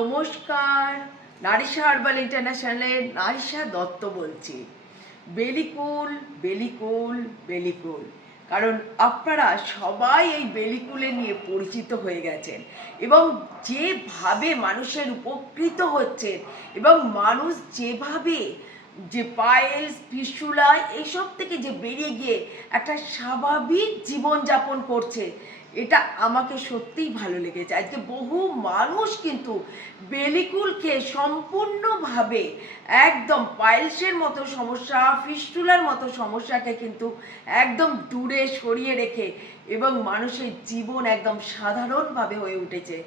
নমস্কার, নারিশা হার্বাল ইন্টারন্যাশনালের নারিশা দত্ত বলছি। বেলিকুল বেলিকুল বেলিকুল, কারণ আপনারা সবাই এই বেলিকুলে নিয়ে পরিচিত হয়ে গেছেন এবং যেভাবে মানুষের উপকৃত হচ্ছেন এবং মানুষ যেভাবে যে পাইলস ফিস্টুলা এইসব থেকে যে বেরিয়ে গিয়ে একটা স্বাভাবিক জীবনযাপন করছে, এটা আমাকে সত্যিই ভালো লেগেছে। আজকে বহু মানুষ কিন্তু বেলিকুল খেয়ে সম্পূর্ণভাবে একদম পাইলসের মতো সমস্যা, ফিস্টুলার মতো সমস্যাকে কিন্তু একদম দূরে সরিয়ে রেখে এবং মানুষের জীবন একদম সাধারণভাবে হয়ে উঠেছে।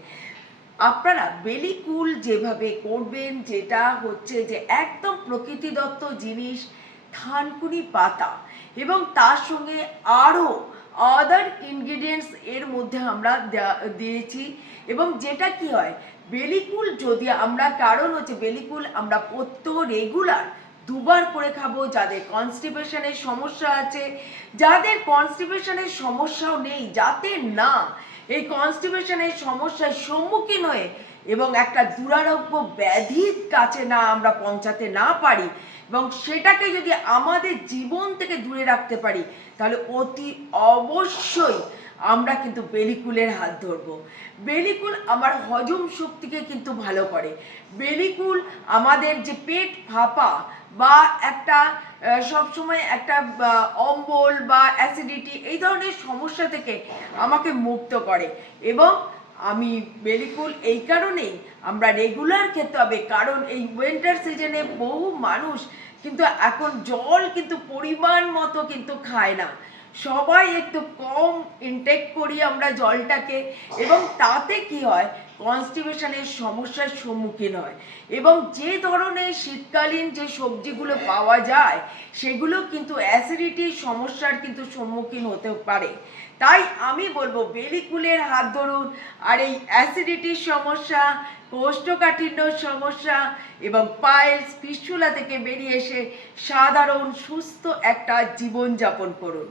আপনারা বেলিকুল যেভাবে করবেন, যেটা হচ্ছে যে একদম প্রকৃতিদত্ত জিনিস, থানকুনি পাতা এবং তার সঙ্গে আরও আদার ইনগ্রিডিয়েন্টস এর মধ্যে আমরা দিয়েছি। এবং যেটা কি হয়, বেলিকুল যদি আমরা, কারণ হচ্ছে বেলিকুল আমরা রেগুলার দুবার করে খাবো। যাদের কনস্টিপেশনের সমস্যা আছে, যাদের কনস্টিপেশনের সমস্যাও নেই, যাতে না এই কনস্টিপেশনের সমস্যার সম্মুখীন হয়ে এবং একটা দুরারোগ্য ব্যাধির কাছে না আমরা পৌঁছাতে না পারি এবং সেটাকে যদি আমাদের জীবন থেকে দূরে রাখতে পারি, তাহলে অতি অবশ্যই আমরা কিন্তু বেলিকুলের হাত ধরবো। বেলিকুল আমার হজম শক্তিকে কিন্তু ভালো করে। বেলিকুল আমাদের যে পেট ফাঁপা বা একটা সবসময় একটা অম্বল বা অ্যাসিডিটি এই ধরনের সমস্যা থেকে আমাকে মুক্ত করে। এবং আমি বেলিকুল এই কারণেই আমরা রেগুলার খেতে হবে, কারণ এই উইন্টার সিজনে বহু মানুষ কিন্তু এখন জল কিন্তু পরিমাণ মতো কিন্তু খায় না। সবাই একটু কম ইনটেক করি আমরা জলটাকে, এবং তাতে কি হয়, কনস্টিপেশনের সমস্যার সম্মুখীন হয়। এবং যে ধরনের শীতকালীন যে সবজিগুলো পাওয়া যায়, সেগুলো কিন্তু অ্যাসিডিটির সমস্যার কিন্তু সম্মুখীন হতে পারে। তাই আমি বলবো বেলিকুলের হাত ধরুন, আর এই অ্যাসিডিটির সমস্যা, কোষ্ঠকাঠিন্যর সমস্যা এবং পাইলস ফিস্টুলা থেকে বেরিয়ে এসে সাধারণ সুস্থ একটা জীবনযাপন করুন।